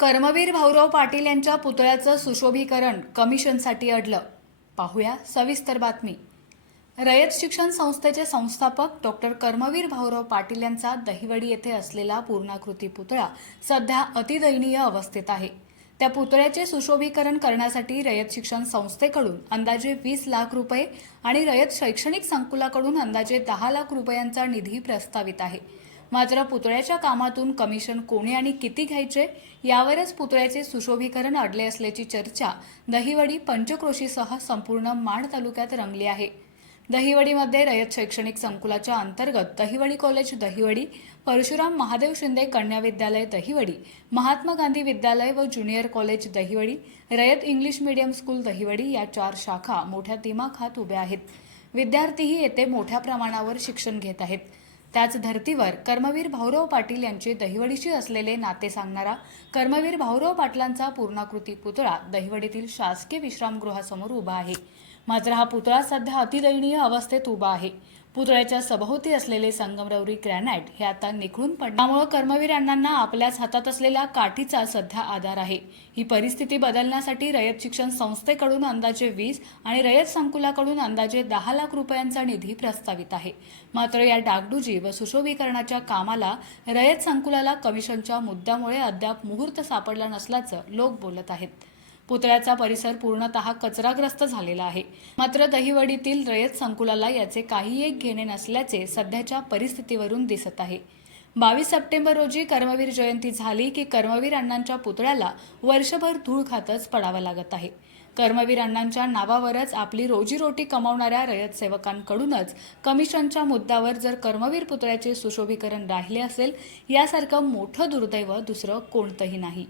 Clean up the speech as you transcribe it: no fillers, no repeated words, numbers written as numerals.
कर्मवीर भाऊराव पाटील यांच्या पुतळ्याचं सुशोभीकरण कमिशनसाठी अडलं. पाहूया सविस्तर बातमी. रयत शिक्षण संस्थेचे संस्थापक डॉक्टर कर्मवीर भाऊराव पाटील यांचा दहिवडी येथे असलेला पूर्णाकृती पुतळा सध्या अतिदयनीय अवस्थेत आहे. त्या पुतळ्याचे सुशोभीकरण करण्यासाठी रयत शिक्षण संस्थेकडून अंदाजे 20 लाख रुपये आणि रयत शैक्षणिक संकुलाकडून अंदाजे 10 लाख रुपयांचा निधी प्रस्तावित आहे. मात्र पुतळ्याच्या कामातून कमिशन कोणी आणि किती घ्यायचे यावरच पुतळ्याचे सुशोभीकरण अडले असल्याची चर्चा दहिवडी, पंचक्रोशीसह संपूर्ण माण तालुक्यात रंगली आहे. दहिवडीमध्ये रयत शैक्षणिक संकुलाच्या अंतर्गत दहिवडी कॉलेज दहिवडी, परशुराम महादेव शिंदे कन्या विद्यालय दहिवडी, महात्मा गांधी विद्यालय व ज्युनियर कॉलेज दहिवडी, रयत इंग्लिश मीडियम स्कूल दहिवडी या 4 शाखा मोठ्या दिमाखात उभ्या आहेत. विद्यार्थीही येथे मोठ्या प्रमाणावर शिक्षण घेत आहेत. त्याच धर्तीवर कर्मवीर भाऊराव पाटील यांचे दहिवडीशी असलेले नाते सांगणारा कर्मवीर भाऊराव पाटलांचा पूर्णाकृती पुतळा दहिवडीतील शासकीय विश्रामगृहासमोर उभा आहे. मात्र हा पुतळा सध्या अतिदयनीय अवस्थेत उभा आहे. पुतळ्याच्या सभोवती असलेले संगमरवरी ग्रॅनाइट हे आता निखळून पडल्यामुळे कर्मवीर अण्णांना आपल्याच हातात असलेल्या काठीचा सध्या आधार आहे. ही परिस्थिती बदलण्यासाठी रयत शिक्षण संस्थेकडून अंदाजे 20 आणि रयत संकुलाकडून अंदाजे 10 लाख रुपयांचा निधी प्रस्तावित आहे. मात्र या डागडुजी व सुशोभीकरणाच्या कामाला रयत संकुलाला कमिशनच्या मुद्द्यामुळे अद्याप मुहूर्त सापडला नसल्याचं लोक बोलत आहेत. पुतळ्याचा परिसर पूर्णतः कचराग्रस्त झालेला आहे. मात्र दहिवडीतील रयत संकुलाला याचे काही एक घेणे नसल्याचे सध्याच्या परिस्थितीवरून दिसत आहे. 22 सप्टेंबर रोजी कर्मवीर जयंती झाली की कर्मवीर अण्णांच्या पुतळ्याला वर्षभर धूळ खातच पडावं लागत आहे. कर्मवीर अण्णांच्या नावावरच आपली रोजीरोटी कमावणाऱ्या रयत सेवकांकडूनच कमिशनच्या मुद्द्यावर जर कर्मवीर पुतळ्याचे सुशोभीकरण राहिले असेल यासारखं मोठं दुर्दैव दुसरं कोणतंही नाही.